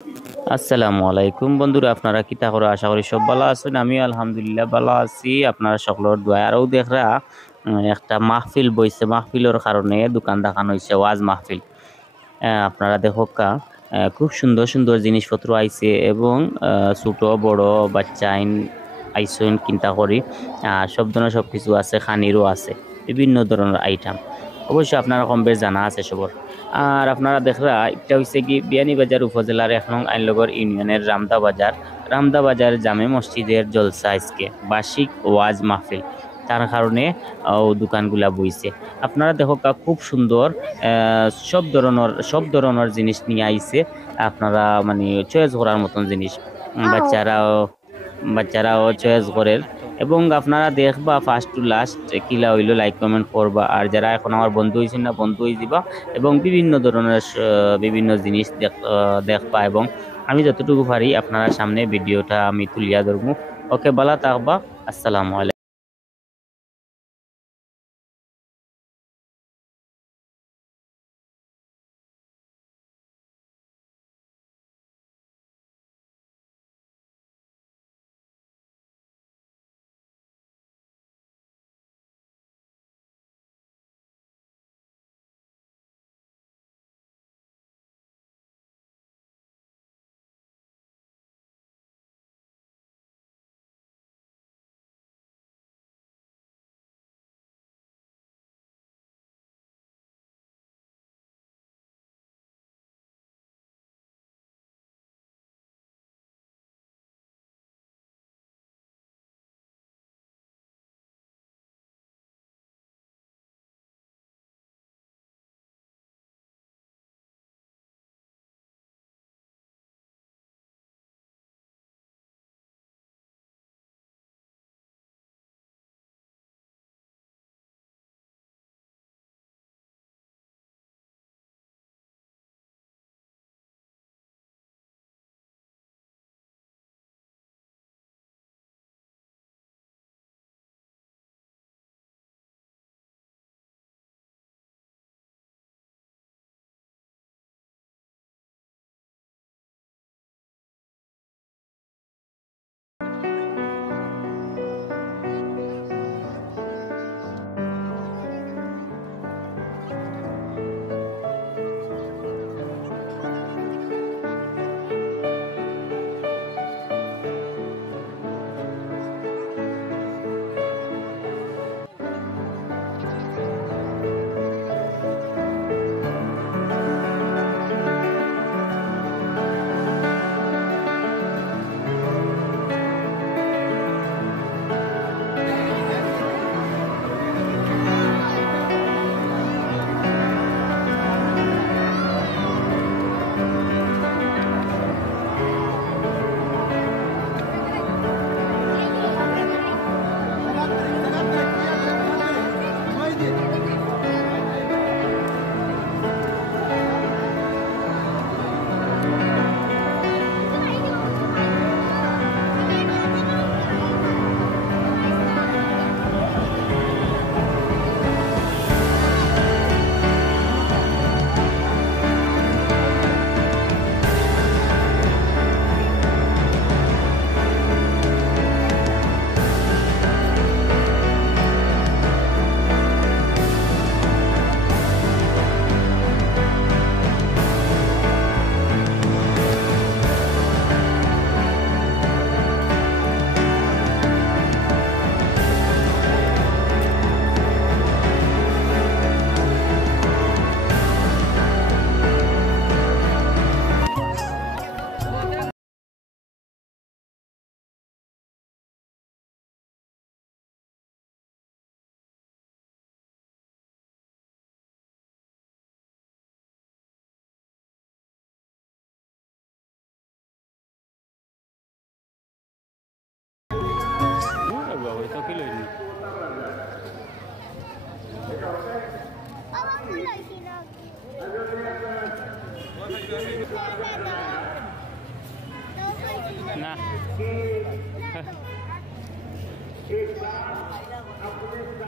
আসসালামু আলাইকুম বন্ধুরা, আপনারা কি তা করে? আশা করি সব ভালো আছেন। আমি আলহামদুলিল্লাহ ভালো আছি। আপনারা সকলের দোয়া। আরও দেখরা একটা মাহফিল বইছে, মাহফিলের কারণে দোকান দেখানো হয়েছে, ওয়াজ মাহফিল। আপনারা দেখোকা, খুব সুন্দর সুন্দর জিনিসপত্র আইছে এবং ছোট বড় বাচ্চা আইন আইসইন কিনতা করি। সব ধরনের সব কিছু আছে, খানিরও আছে, বিভিন্ন ধরনের আইটেম। অবশ্যই আপনারা কম বেশ জানা আছে সবর। আর আপনারা দেখরা এটা হচ্ছে কি বিয়ানীবাজার উপজেলার ১ নং আইননগর ইউনিয়নের রামদা বাজার জামে মসজিদের জলসা আজকে বার্ষিক ওয়াজ মাহফিল। তার কারণে দোকানগুলা বইছে। আপনারা দেখো খুব সুন্দর সব ধরনের জিনিস নিয়ে আইছে। আপনারা মানে চয়েস করার মতন জিনিস, বাচ্চারাও চয়েস করে। এবং আপনারা দেখবা ফার্স্ট টু লাস্ট কিলা হইলো, লাইক কমেন্ট করবা। আর যারা এখন আমার বন্ধু হয়েছেন না, বন্ধু হয়ে দিবা। এবং বিভিন্ন ধরনের বিভিন্ন জিনিস দেখবা। এবং আমি যতটুকু পারি আপনারা সামনে ভিডিওটা আমি তুলিয়া ধরবো। ওকে, ভালো থাকবা। আসসালামু আলাইকুম। না